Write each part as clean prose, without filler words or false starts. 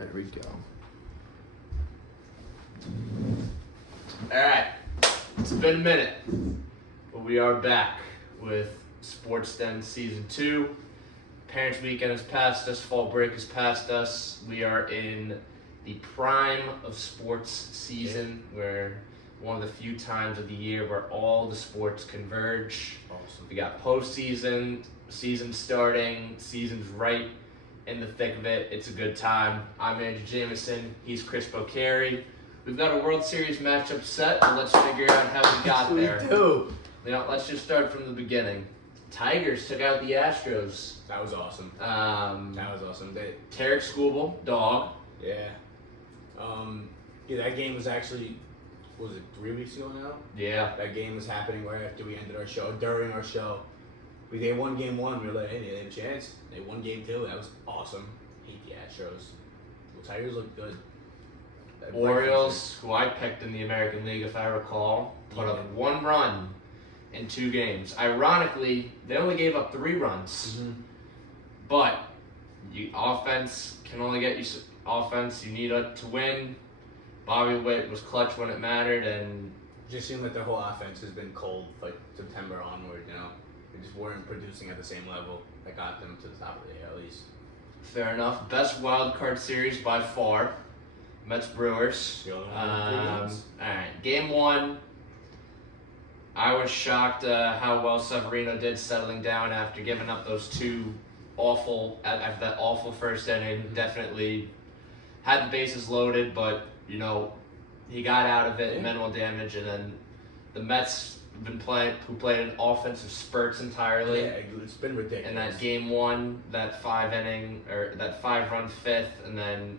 There we go. Alright, it's been a minute, but we are back with Sports Den Season 2. Parents' Weekend has passed us, fall break has passed us. We are in the prime of sports season, where one of the few times of the year where all the sports converge. Awesome. We got postseason, season starting, season's right in the thick of it. It's a good time. I'm Andrew Jameson. He's Chris Bocari. We've got a World Series matchup set, and let's figure out how we got there. We do. Let's just start from the beginning. Tigers took out the Astros. That was awesome. That was awesome. Tarek Skubal, dog. Yeah. That game was actually, was it 3 weeks ago now? Yeah. That game was happening right after we ended our show, during our show. They won game 1. We were like, hey, they have a chance. They won game 2. That was awesome. Hate the Astros. The Tigers look good. Orioles, who I picked in the American League, if I recall, put up 1 run in 2 games. Ironically, they only gave up 3 runs. Mm-hmm. But offense can only get you offense. You need it to win. Bobby Witt was clutch when it mattered, and It just seemed like their whole offense has been cold like September onward. They just weren't producing at the same level that got them to the top of the year at least. fair enough. Best wild card series by far. Mets Brewers. The only one with 3 games. Alright, game 1. I was shocked how well Severino did settling down after giving up those 2 after that awful first inning. Definitely had the bases loaded, but he got out of it, minimal damage, and then the Mets who played in offensive spurts entirely. Yeah, it's been ridiculous. And that game 1, that 5-run fifth, and then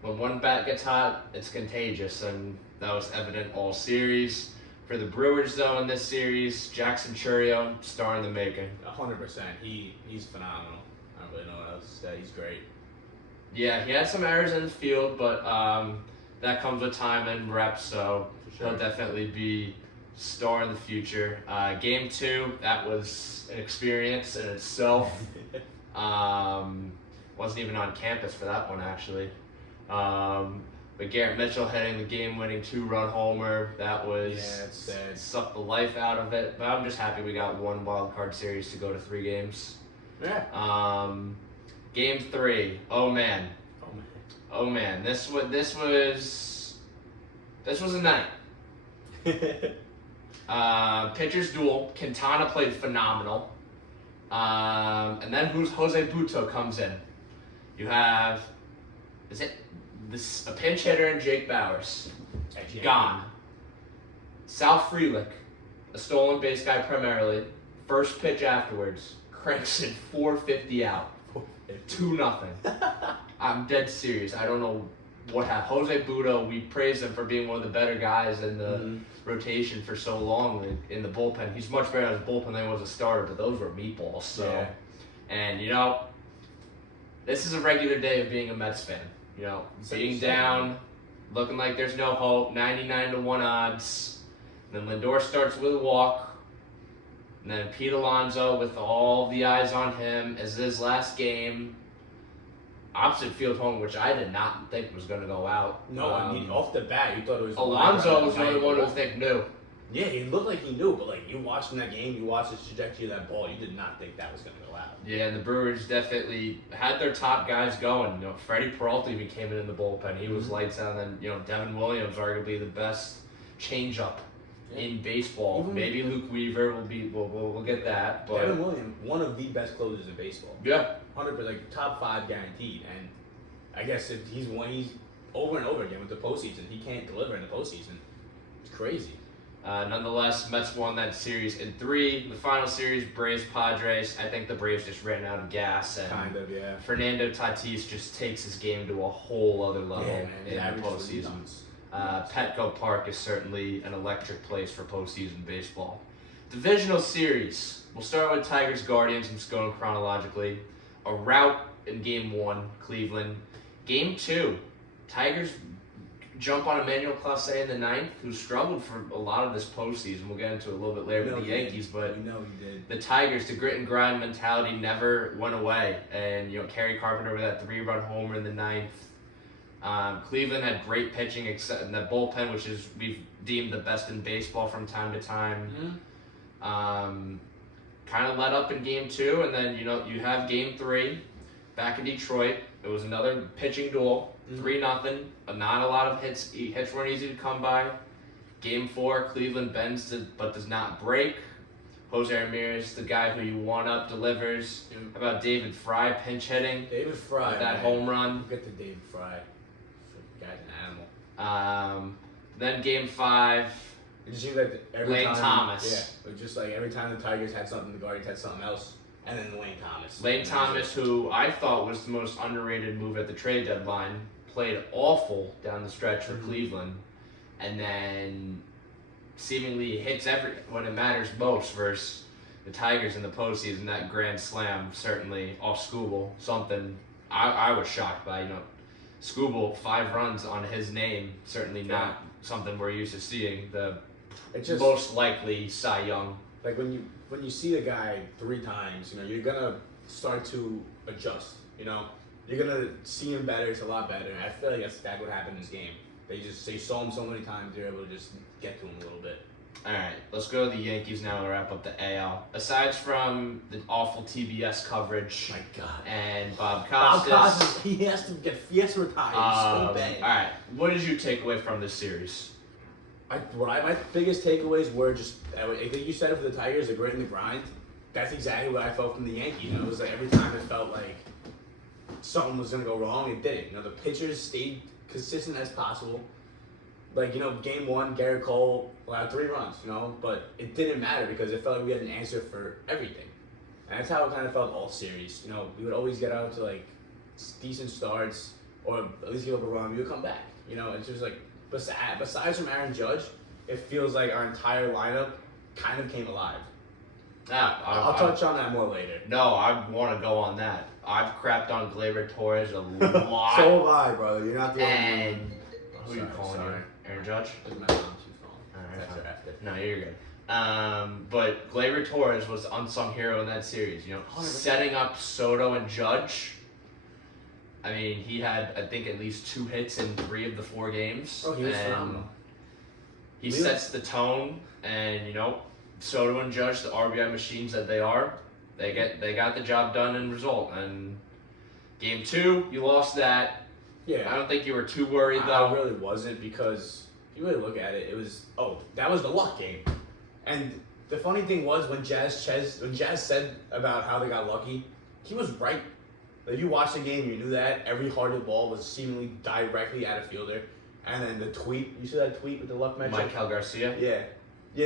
when one bat gets hot, it's contagious, and that was evident all series. For the Brewers, though, in this series, Jackson Chourio, star in the making. 100%. He's phenomenal. I don't really know what else to say. He's great. Yeah, he had some errors in the field, but that comes with time and reps, so he'll definitely be star in the future. Game 2, that was an experience in itself. Wasn't even on campus for that one, actually. But Garrett Mitchell hitting the game-winning 2-run homer, that was it's sad. Sucked the life out of it. But I'm just happy we got 1 wild card series to go to 3 games. Yeah. Game 3. Oh man. This was a night. Pitchers duel. Quintana played phenomenal. And then Jose Buto comes in. You have a pinch hitter in Jake Bowers. Gone. Sal Frelick, a stolen base guy primarily. First pitch afterwards, cranks in 450 out. 2-0. I'm dead serious. I don't know what happened. Jose Buto, we praised him for being one of the better guys in the rotation for so long in the bullpen. He's much better as a bullpen than he was a starter, but those were meatballs. So, yeah. And this is a regular day of being a Mets fan. Being down, looking like there's no hope, 99-1 odds. And then Lindor starts with a walk. And then Pete Alonso, with all the eyes on him, as his last game. Opposite field home, which I did not think was going to go out. No, off the bat, you thought it was... Alonso was the only one who think knew. Yeah, he looked like he knew, but you watched in that game, you watched the trajectory of that ball, you did not think that was going to go out. Yeah, and the Brewers definitely had their top guys going. Freddie Peralta even came in the bullpen. He was lights out. And then, Devin Williams, arguably the best changeup in baseball. Maybe Luke Weaver will be. We'll get that. But Devin Williams, one of the best closers in baseball. Yeah, 100%, top 5 guaranteed. And I guess if he's over and over again with the postseason. He can't deliver in the postseason. It's crazy. Nonetheless, Mets won that series in 3. The final series, Braves-Padres. I think the Braves just ran out of gas. And Kind of, yeah. Fernando Tatis just takes his game to a whole other level in the postseason. Petco Park is certainly an electric place for postseason baseball. Divisional series. We'll start with Tigers-Guardians. I'm just going chronologically. A rout in Game 1, Cleveland. Game 2, Tigers jump on Emmanuel Clase in the 9th, who struggled for a lot of this postseason. We'll get into it a little bit later with the Yankees, but he did. The Tigers, the grit and grind mentality never went away. And Kerry Carpenter with that 3-run homer in the 9th. Cleveland had great pitching, except in the bullpen, which is we've deemed the best in baseball from time to time. Mm-hmm. Kind of let up in Game 2, and then you have Game 3 back in Detroit. It was another pitching duel, 3-0. Not a lot of hits. Hits weren't easy to come by. Game 4, Cleveland bends but does not break. Jose Ramirez, the guy who you want up, delivers. How about David Fry pinch hitting? David Fry, that home run. Get to David Fry. Guy's an animal. Then Game 5. It just seemed like every Lane time, Thomas. Yeah, it was just like every time the Tigers had something, the Guardians had something else, and then Lane Thomas. Lane Thomas, who I thought was the most underrated move at the trade deadline, played awful down the stretch for Cleveland, and then seemingly hits when it matters most versus the Tigers in the postseason. That grand slam, certainly off Skubal, something I was shocked by. Skubal, 5 runs on his name, certainly not something we're used to seeing. Most likely Cy Young. Like when you see a guy 3 times, you're gonna start to adjust. You're gonna see him better. It's a lot better. And I feel like that's what happened in this game. They saw him so many times. They're able to just get to him a little bit. All right, let's go to the Yankees now and wrap up the AL. Aside from the awful TBS coverage, my God, and Bob Costas, he has to retire so bad. All right, what did you take away from this series? My biggest takeaways were just, I think you said it for the Tigers, the grit and the grind. That's exactly what I felt from the Yankees. It was like every time it felt like something was going to go wrong, it didn't. The pitchers stayed consistent as possible. Like, Game 1, Garrett Cole allowed 3 runs, but it didn't matter because it felt like we had an answer for everything. And that's how it kind of felt all series. We would always get out to, like, decent starts or at least give up a run. We would come back. It's just like, besides from Aaron Judge, it feels like our entire lineup kind of came alive. I'll touch on that more later. No, I want to go on that. I've crapped on Gleyber Torres a lot. So have I, brother. You're not the only one. And who are you calling here? Aaron Judge? It was my mom. She was calling. All right, That's her after. No, you're good. But Gleyber Torres was the unsung hero in that series. Setting up Soto and Judge. I mean, he had, I think, at least 2 hits in 3 of the 4 games. Oh, he was phenomenal. He sets the tone, and Soto and Judge, the RBI machines that they are, they got the job done in result. And Game 2, you lost that. Yeah. I don't think you were too worried though. I really wasn't, because if you really look at it, that was the luck game. And the funny thing was when Jazz said about how they got lucky, he was right. If you watched the game, you knew that every hard hit ball was seemingly directly at a fielder. And then the tweet, you see that tweet with the luck metric? Michael Garcia? Yeah.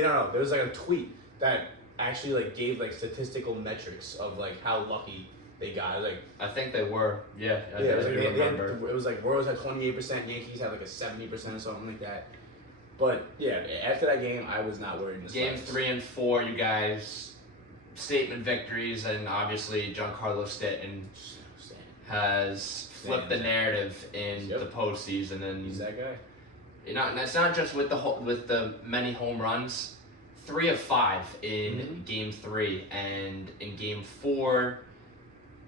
No. There was like a tweet that actually gave statistical metrics of how lucky they got. It was I think they were. Yeah. It was like Royals had 28%, Yankees had a 70% or something like that. But yeah, after that game, I was not worried. Game 3 and 4, you guys, statement victories, and obviously Giancarlo Stanton has flipped the narrative in the postseason, and he's that guy. And it's not just with the many home runs. 3 of 5 in Game 3, and in Game 4,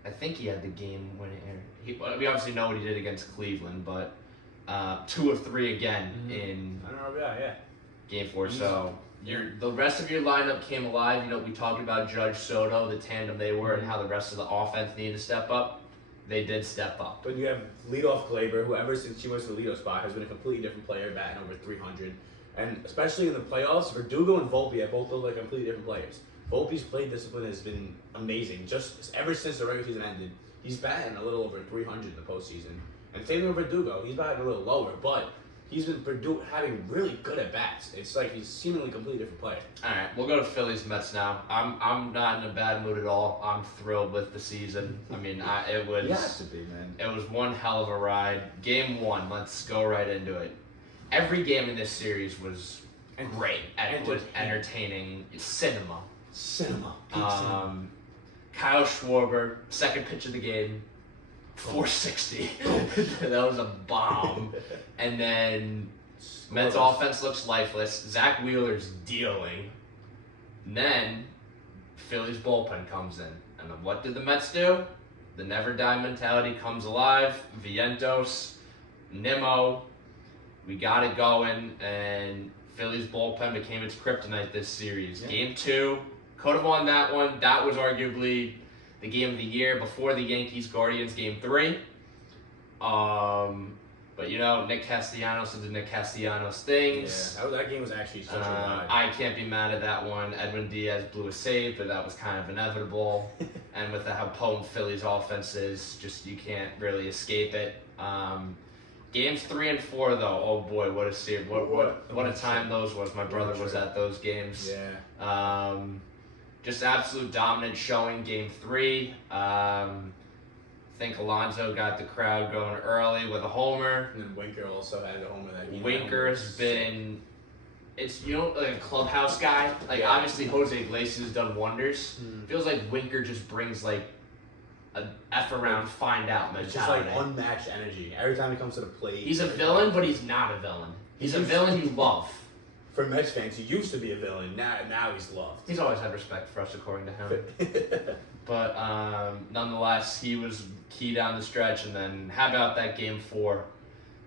I think he had the game winning. We obviously know what he did against Cleveland, but 2 of 3 again in Game 4. So the rest of your lineup came alive. We talked about Judge Soto, the tandem they were, and how the rest of the offense needed to step up. They did step up. But you have leadoff Gleyber, who ever since she went to the leadoff spot has been a completely different player, batting over 300. And especially in the playoffs, Verdugo and Volpe have both looked like completely different players. Volpe's play discipline has been amazing. Just ever since the regular season ended, he's batting a little over 300 in the postseason. And same with Verdugo, he's batting a little lower, but he's been having really good at bats. It's like he's seemingly a completely different player. All right, we'll go to Phillies Mets now. I'm not in a bad mood at all. I'm thrilled with the season. I mean, it was. You have to be, man. It was one hell of a ride. Game 1, let's go right into it. Every game in this series was great. It was entertaining. Cinema. Kyle Schwarber, second pitch of the game, 460. That was a bomb. And then Mets offense looks lifeless. Zach Wheeler's dealing. And then Phillies bullpen comes in. And then what did the Mets do? The never die mentality comes alive. Vientos, Nimmo. We got it going, and Philly's bullpen became its kryptonite this series. Yeah. Game 2, could have won that one. That was arguably the game of the year before the Yankees-Guardians Game 3. But, Nick Castellanos did the Nick Castellanos things. Yeah, that game was actually such a ride. I can't be mad at that one. Edwin Diaz blew a save, but that was kind of inevitable. And with how potent Philly's offense is, just you can't really escape it. Games 3 and 4, though, oh boy, what a series! What a time those was. My brother was at those games. Yeah. Just absolute dominant showing. Game 3. I think Alonso got the crowd going early with a homer. And then Winker also had a homer that game. Winker's been, like a clubhouse guy. Like, obviously, Jose Iglesias has done wonders. Feels like Winker just brings, like, an F around, find out mentality. It's just, like, unmatched energy. Every time he comes to the plate. He's a villain, but he's not a villain. He's a villain you love. For Mets fans, he used to be a villain. Now he's loved. He's always had respect for us, according to him. But nonetheless, he was key down the stretch. And then how about that Game 4,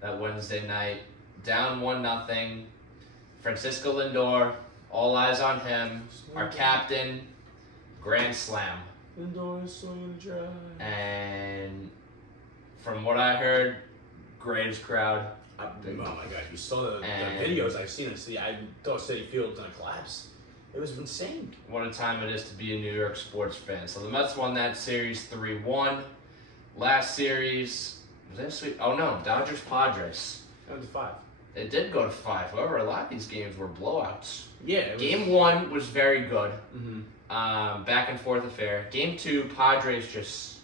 that Wednesday night? Down 1-0. Francisco Lindor, all eyes on him. Our captain, grand slam. Lindor is swinging dry. And from what I heard, greatest crowd. Oh my God! You saw the videos I've seen. I thought Citi Field was gonna collapse. It was insane. What a time it is to be a New York sports fan. So the Mets won that series 3-1. Last series was that sweet? Oh no, Dodgers Padres. It went to 5. It did go to 5. However, a lot of these games were blowouts. Yeah. Game 1 was very good. Mm-hmm. Back and forth affair. Game 2, Padres just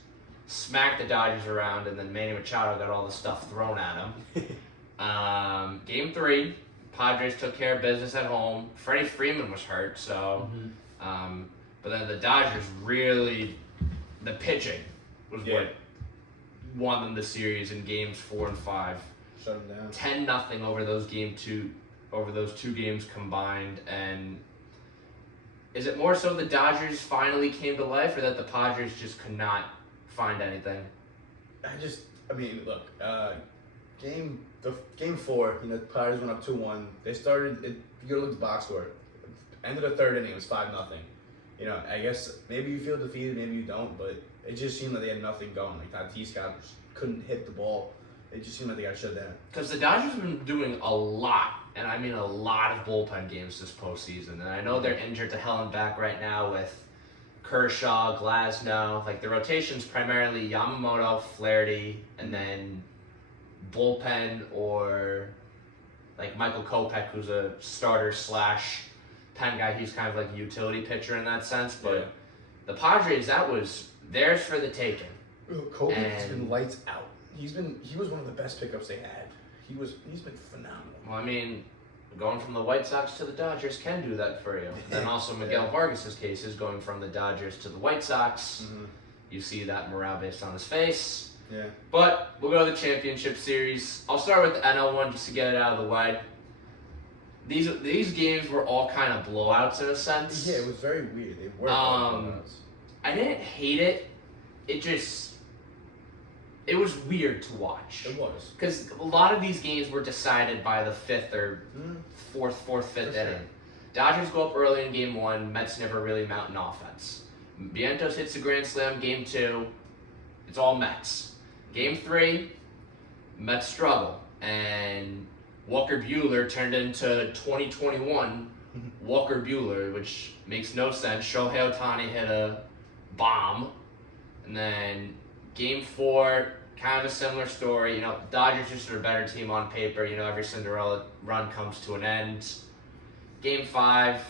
smacked the Dodgers around, and then Manny Machado got all the stuff thrown at him. Game 3, Padres took care of business at home. Freddie Freeman was hurt, so. But then the Dodgers really, the pitching was what won them the series in games 4 and 5. Shut them down. 10-0 over those two games combined. And is it more so the Dodgers finally came to life, or that the Padres just could not find anything? Look, game 4, the Padres went up 2-1. They started. You gotta look at the box score. End of the third inning, it was 5-0. I guess maybe you feel defeated, maybe you don't, but it just seemed like they had nothing going. Like Tatis couldn't hit the ball. It just seemed like they got shut down. Because the Dodgers have been doing a lot, and I mean a lot of bullpen games this postseason. And I know they're injured to hell and back right now with Kershaw, Glasnow. Like the rotation's primarily Yamamoto, Flaherty, and then bullpen or like Michael Kopech, who's a starter / pen guy. He's kind of like a utility pitcher in that sense. But the Padres, that was theirs for the taking. Kopech's been lights out. He was one of the best pickups they had. He's been phenomenal. Well, I mean, going from the White Sox to the Dodgers can do that for you. Then also Miguel Vargas's case is going from the Dodgers to the White Sox. Mm-hmm. You see that morale based on his face. Yeah. But we'll go to the championship series. I'll start with the NL one just to get it out of the way. These games were all kind of blowouts in a sense. Yeah, it was very weird. They were blowouts. I didn't hate it. It was weird to watch. It was. Because a lot of these games were decided by the 5th or 5th inning. Dodgers go up early in game 1. Mets never really mount an offense. Vientos hits a grand slam game 2. It's all Mets. Game 3, Mets struggle. And Walker Buehler turned into 2021 Walker Buehler, which makes no sense. Shohei Ohtani hit a bomb. And then game 4, kind of a similar story. Dodgers just are a better team on paper. Every Cinderella run comes to an end. Game 5,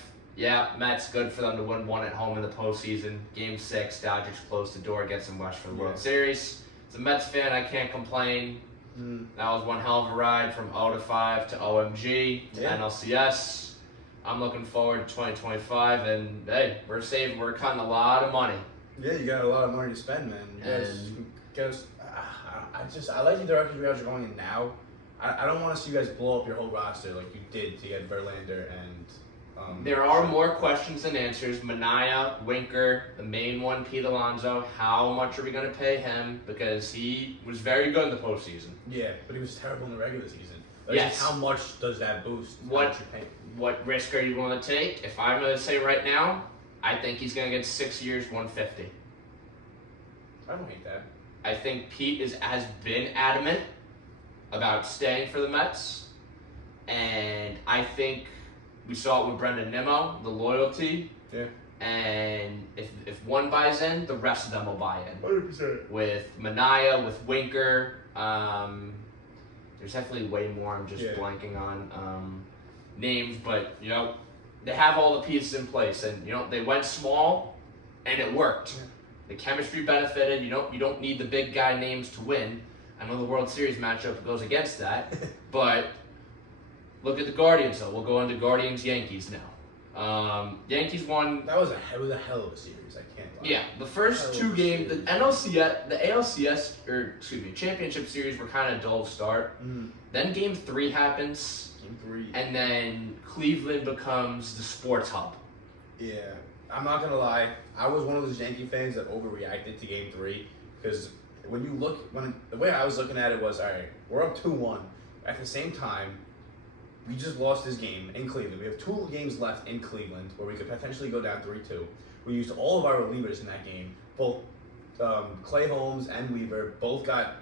Mets, good for them to win 1 at home in the postseason. Game 6, Dodgers close the door, gets them west for the World Series. As a Mets fan, I can't complain. That was one hell of a ride from 0-5 to OMG to NLCS. I'm looking forward to 2025, and hey, we're cutting a lot of money. Yeah, you got a lot of money to spend, man. I like the direction you guys are going in now. I don't want to see you guys blow up your whole roster like you did to get Verlander and There are more questions than answers. Manaea, Winker, the main one, Pete Alonso. How much are we going to pay him? Because he was very good in the postseason. Yeah, but he was terrible in the regular season. Yes. How much does that boost? What risk are you going to take? If I'm going to say right now, I think he's going to get 6 years, 150. I don't hate that. I think Pete has been adamant about staying for the Mets, and I think we saw it with Brendan Nimmo, the loyalty. Yeah. And if one buys in, the rest of them will buy in. 100%. With Manaea, with Winker, there's definitely way more. I'm just blanking on names, but they have all the pieces in place, and they went small, and it worked. Yeah. The chemistry benefited. You don't need the big guy names to win. I know the World Series matchup goes against that, but look at the Guardians though. We'll go into Guardians-Yankees now. Yankees won. It was a hell of a series. I can't lie. Yeah, the first two games, the ALCS Championship Series were kind of dull start. Mm-hmm. Then Game 3 happens. Game 3. And then Cleveland becomes the sports hub. Yeah, I'm not gonna lie. I was one of those Yankee fans that overreacted to Game 3 because the way I was looking at it was, all right, we're up 2-1. At the same time, we just lost this game in Cleveland. We have 2 games left in Cleveland where we could potentially go down 3-2. We used all of our relievers in that game. Both Clay Holmes and Weaver both got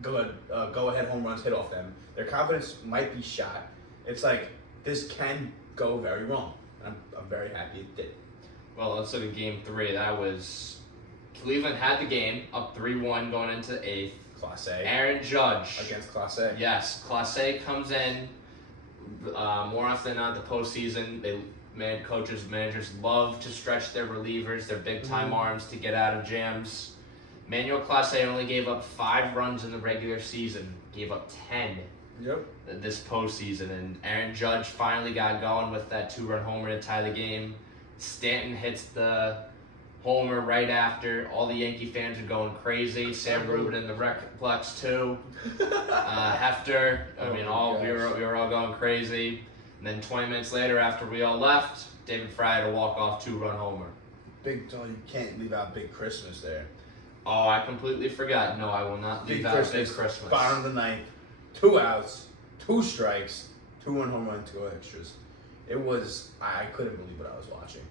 go-ahead home runs hit off them. Their confidence might be shot. It's like, this can go very wrong. And I'm very happy it did. Well, let's look at Game 3. That was Cleveland had the game, up 3-1 going into the 8th. Class A. Aaron Judge. Against Class A. Yes, Class A comes in. More often than not, the postseason, coaches, managers love to stretch their relievers, their big-time arms to get out of jams. Manuel Clase only gave up 5 runs in the regular season, gave up 10 this postseason, and Aaron Judge finally got going with that 2-run homer to tie the game. Stanton hits the homer right after. All the Yankee fans are going crazy. Sam Rubin in the Recplex too. Hefter. We were all going crazy. And then 20 minutes later, after we all left, David Fry had a walk-off 2-run homer. You can't leave out Big Christmas there. Oh, I completely forgot. No, I will not leave out Big Christmas. Bottom of the 9th, 2 outs, 2 strikes, 2-1 home run, 2 extras. It was, I couldn't believe what I was watching.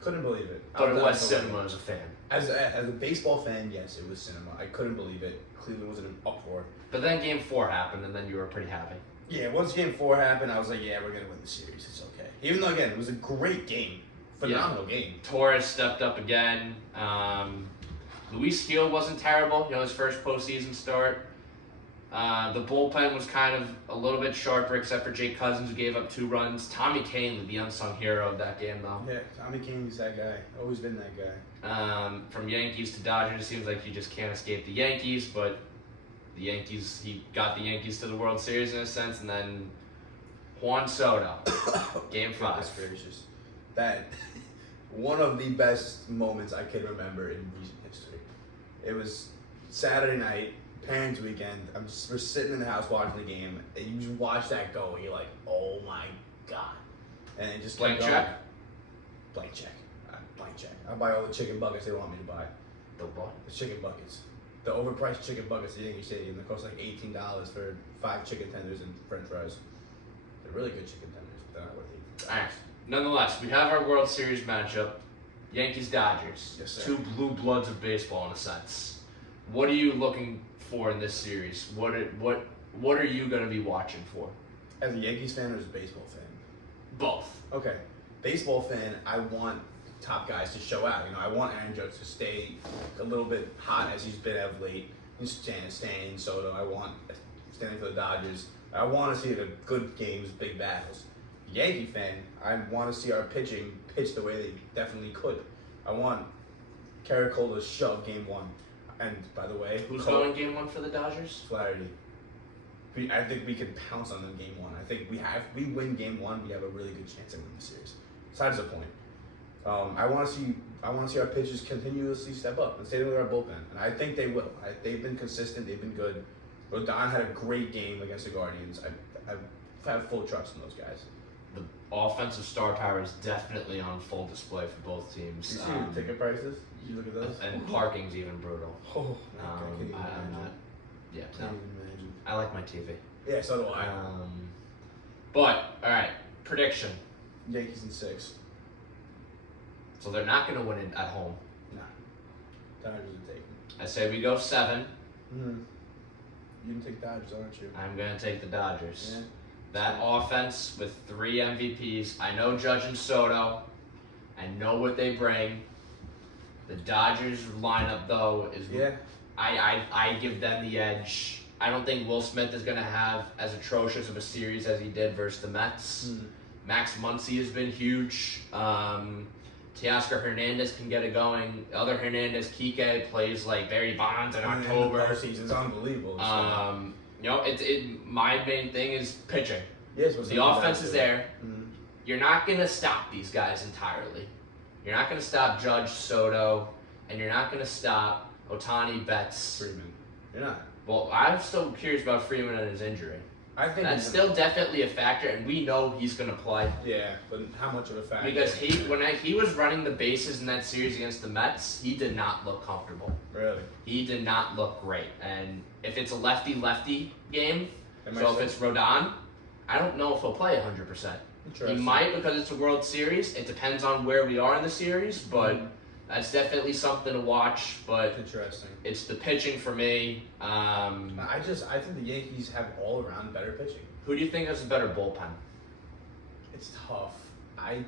Couldn't believe it. But it was cinema as a fan. As a baseball fan, yes, it was cinema. I couldn't believe it. Cleveland was in an uproar. But then Game 4 happened, and then you were pretty happy. Yeah, once Game 4 happened, I was like, yeah, we're going to win the series. It's okay. Even though, again, it was a great game. Phenomenal game. Torres stepped up again. Luis Gil wasn't terrible, his first postseason start. The bullpen was kind of a little bit sharper, except for Jake Cousins, who gave up 2 runs. Tommy Kahnle, the unsung hero of that game, though. Yeah, Tommy Kahnle's that guy. Always been that guy. From Yankees to Dodgers, it seems like you just can't escape the Yankees, but the Yankees, he got the Yankees to the World Series in a sense, and then Juan Soto, Game 5. Goodness gracious. That, one of the best moments I can remember in recent history. It was Saturday night, parents' weekend. We're sitting in the house watching the game, and you just watch that go, and you're like, oh my god. And it just blank kept check? going. Blank check. Blank check. I'll buy all the chicken buckets they want me to buy. The what? The chicken buckets. The overpriced chicken buckets at Yankee Stadium that cost like $18 for 5 chicken tenders and french fries. They're really good chicken tenders, but they're not worth $18. Alright. Nonetheless, we have our World Series matchup. Yankees-Dodgers. Yes, sir. 2 blue bloods of baseball in a sense. What are you looking for in this series? What are you going to be watching for? As a Yankees fan or as a baseball fan? Both. Okay. Baseball fan, I want top guys to show out. I want Aaron Judge to stay a little bit hot as he's been of late. Stanton, Soto. I want standing for the Dodgers. I want to see the good games, big battles. Yankee fan, I want to see our pitching pitch the way they definitely could. I want Caracola to shove Game 1. And by the way, who's going Game 1 for the Dodgers? Flaherty. I think we can pounce on them Game 1. I think we win Game 1, we have a really good chance at winning the series. Besides the point, I want to see our pitchers continuously step up and stay with our bullpen, and I think they will. They've been consistent. They've been good. Rodon had a great game against the Guardians. I have full trust in those guys. the offensive star power is definitely on full display for both teams. You see the ticket prices? Did you look at those? And parking's even brutal. Oh, I'm not. Yeah, no. Can't even imagine. I like my TV. Yeah, so do I. But all right, prediction. Yankees in 6. So they're not going to win it at home. Nah. Dodgers are taking. I say we go 7. Mm-hmm. You can take Dodgers, aren't you? I'm going to take the Dodgers. Yeah. That offense with 3 MVPs. I know Judge and Soto. I know what they bring. The Dodgers lineup, though, is I give them the edge. I don't think Will Smith is going to have as atrocious of a series as he did versus the Mets. Max Muncy has been huge. Teoscar Hernandez can get it going. The other Hernandez, Kike, plays like Barry Bonds in October. The season's unbelievable. My main thing is pitching. Yes, the offense is there. Mm-hmm. You're not going to stop these guys entirely. You're not going to stop Judge, Soto, and you're not going to stop Ohtani, Betts. Freeman. You're not. Well, I'm still curious about Freeman and his injury. I think that's still definitely a factor, and we know he's going to play. Yeah, but how much of a factor? Because he was running the bases in that series against the Mets, he did not look comfortable. Really? He did not look great. And if it's a lefty-lefty game, so if it's Rodon, I don't know if he'll play 100%. He might because it's a World Series. It depends on where we are in the series, but that's definitely something to watch. But interesting. It's the pitching for me. I think the Yankees have all around better pitching. Who do you think has a better bullpen? It's tough. I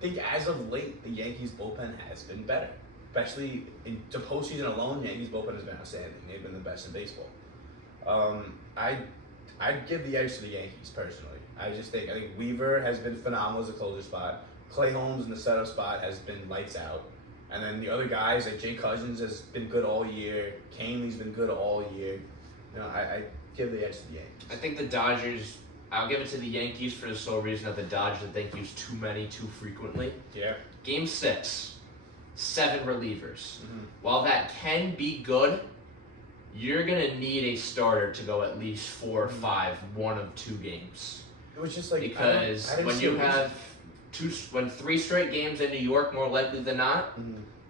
think as of late, the Yankees bullpen has been better. Especially in the postseason alone, Yankees bullpen has been outstanding. They've been the best in baseball. I'd give the edge to the Yankees personally. I think Weaver has been phenomenal as a closer spot. Clay Holmes in the setup spot has been lights out. And then the other guys, like Jay Cousins has been good all year. Canley's been good all year. I give the edge to the Yankees. I think the Dodgers, I'll give it to the Yankees for the sole reason that the Dodgers, I think, use too many too frequently. Yeah. Game 6, 7 relievers. Mm-hmm. While that can be good, you're going to need a starter to go at least 4 or 5, one of 2 games. It was just like because when you have 3 straight games in New York, more likely than not,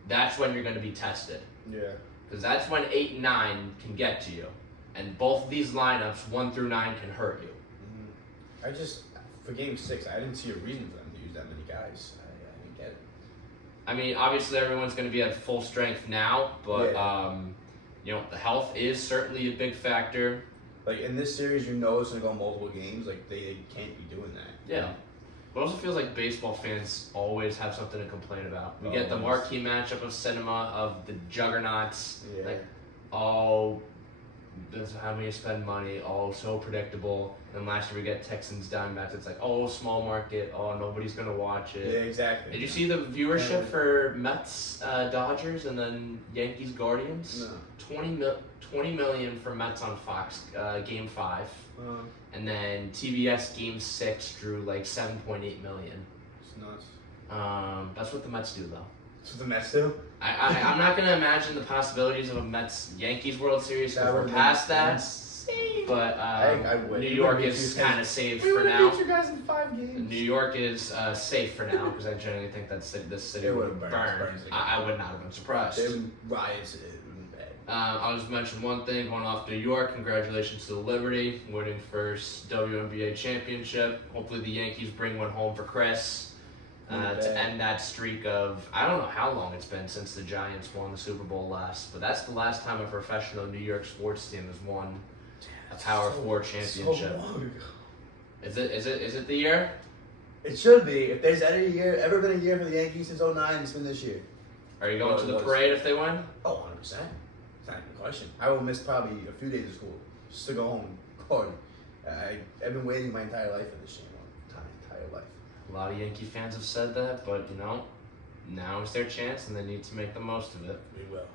that's when you're going to be tested. Yeah. Because that's when 8 and 9 can get to you, and both of these lineups, 1 through 9, can hurt you. For Game 6, I didn't see a reason for them to use that many guys. I didn't get it. I mean, obviously everyone's going to be at full strength now, but the health is certainly a big factor. Like in this series, it's going to go multiple games. Like they can't be doing that. Yeah. But it also feels like baseball fans always have something to complain about. We get the marquee matchup of cinema of the Juggernauts. Yeah. Like, this is how many spend money. So predictable. And last year we get Texans Diamondbacks. It's like, small market. Nobody's gonna watch it. Yeah, exactly. Did you see the viewership for Mets Dodgers and then Yankees Guardians? No. 20 million for Mets on Fox Game 5. And then TBS Game 6 drew like 7.8 million. It's nuts. That's what the Mets do, though. That's what the Mets do? I'm not going to imagine the possibilities of a Mets-Yankees World Series because we're past that. Insane. But I would. New York is kind of safe for now. We beat you guys in 5 games. New York is safe for now because I generally think that this city would burn. I would not have been surprised. They riots. I'll just mention one thing going off New York. Congratulations to the Liberty winning first WNBA championship. Hopefully the Yankees bring one home for Chris to end that streak of, I don't know how long it's been since the Giants won the Super Bowl last, but that's the last time a professional New York sports team has won a Power 4 championship. So long ago. Is it the year? It should be. If there's ever been a year for the Yankees since 2009, it's been this year. Are you going to the parade if they win? Oh, 100%. It's not even a question. I will miss probably a few days of school just to go home and party. I've been waiting my entire life for this shit. My entire life. A lot of Yankee fans have said that, but now is their chance and they need to make the most of it. We will.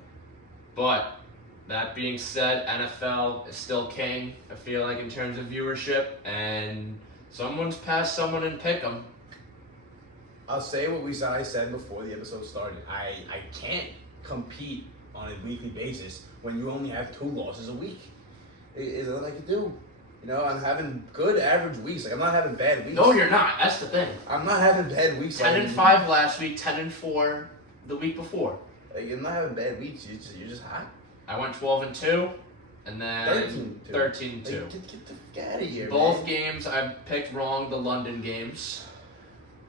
But that being said, NFL is still king, I feel like, in terms of viewership, and someone's passed someone in Pick'em. I'll say what I said before the episode started. I can't compete on a weekly basis when you only have 2 losses a week. Is there nothing I can do? You know, I'm having good average weeks. Like, I'm not having bad weeks. No, you're not. That's the thing. I'm not having bad weeks. 10-5 last week, 10-4 the week before. Like, you're not having bad weeks. You're just hot. I went 12-2, and then 13-2. Like, get the fuck out of here, Both games I picked wrong. The London games.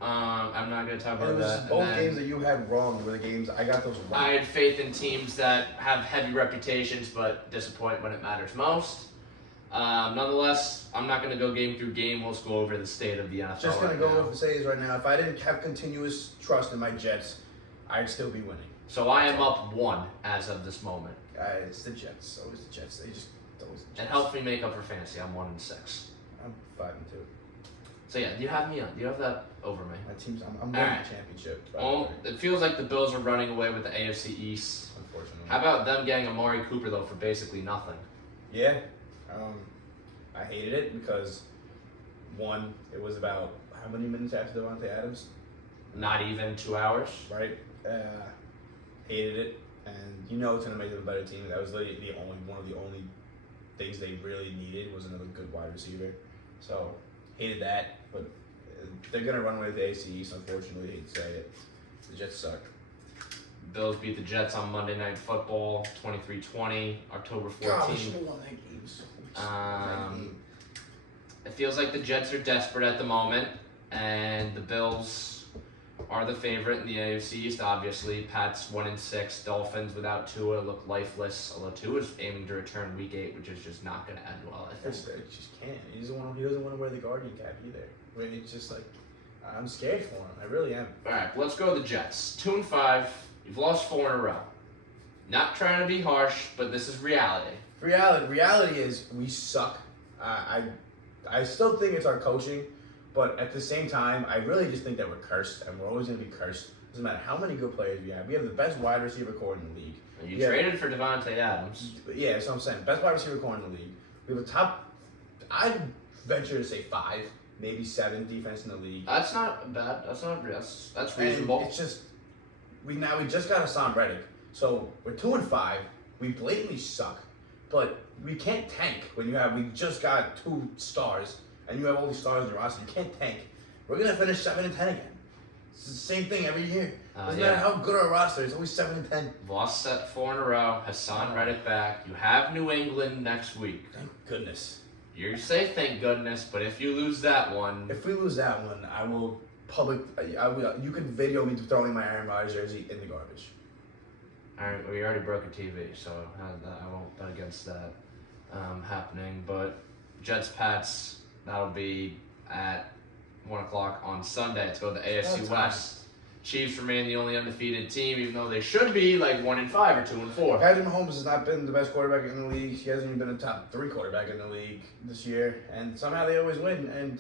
I'm not gonna talk about that. Both games that you had wrong were the games I got those wrong. I had faith in teams that have heavy reputations but disappoint when it matters most. Nonetheless, I'm not going to go game through game. We'll just go over the state of the NFL. Just going to go with the say is right now. If I didn't have continuous trust in my Jets, I'd still be winning. So I am up 1 as of this moment. It's the Jets. Always the Jets. Always the Jets. It helps me make up for fantasy. I'm 1-6. I'm 5-2. So yeah, you have me on. You have that over me. My team's. I'm winning the championship. It feels like the Bills are running away with the AFC East. Unfortunately. How about them getting Amari Cooper though for basically nothing? Yeah. I hated it because, one, it was about how many minutes after Devontae Adams? Not even 2 hours. Right. Hated it, and you know it's gonna make them a better team. That was literally one of the only things they really needed was another good wide receiver. So hated that, but they're gonna run away with the AFC East. Unfortunately, I hate to say it. The Jets suck. Bills beat the Jets on Monday Night Football, 23-20, October 14th. God, we should have won that game. It feels like the Jets are desperate at the moment, and the Bills are the favorite in the AFC East, obviously. Pats 1-6, Dolphins without Tua look lifeless, although Tua's aiming to return Week 8, which is just not going to end well, I think. He just can't. He doesn't want to wear the Guardian cap either. I mean, it's just like, I'm scared for him. I really am. All right, let's go with the Jets. 2-5. You've lost 4 in a row. Not trying to be harsh, but this is reality. Reality is we suck. I still think it's our coaching, but at the same time, I really just think that we're cursed, and we're always going to be cursed. Doesn't matter how many good players we have. We have the best wide receiver core in the league. You traded for Devontae Adams. Yeah, that's what I'm saying. Best wide receiver core in the league. We have a top, I'd venture to say 5, maybe 7 defense in the league. That's not bad. That's reasonable. And it's just, we just got Hassan Reddick. So we're 2-5. We blatantly suck. But we can't tank when we just got 2 stars and you have all these stars in your roster. You can't tank. We're gonna finish 7-10 again. It's the same thing every year. Doesn't matter how good our roster is, always 7-10. Lost 4 in a row. Hassan Reddick back. You have New England next week. Thank goodness. You say thank goodness, but if you lose that one, if we lose that one, I will you could video me throwing my Aaron Rodgers jersey in the garbage. We already broke a TV, so I won't bet against that happening. But Jets-Pats, that'll be at 1 o'clock on Sunday. Let's go to the AFC West. Chiefs remain the only undefeated team, even though they should be like 1-5 or 2-4. Patrick Mahomes has not been the best quarterback in the league. He hasn't even been a top 3 quarterback in the league this year, and somehow they always win. And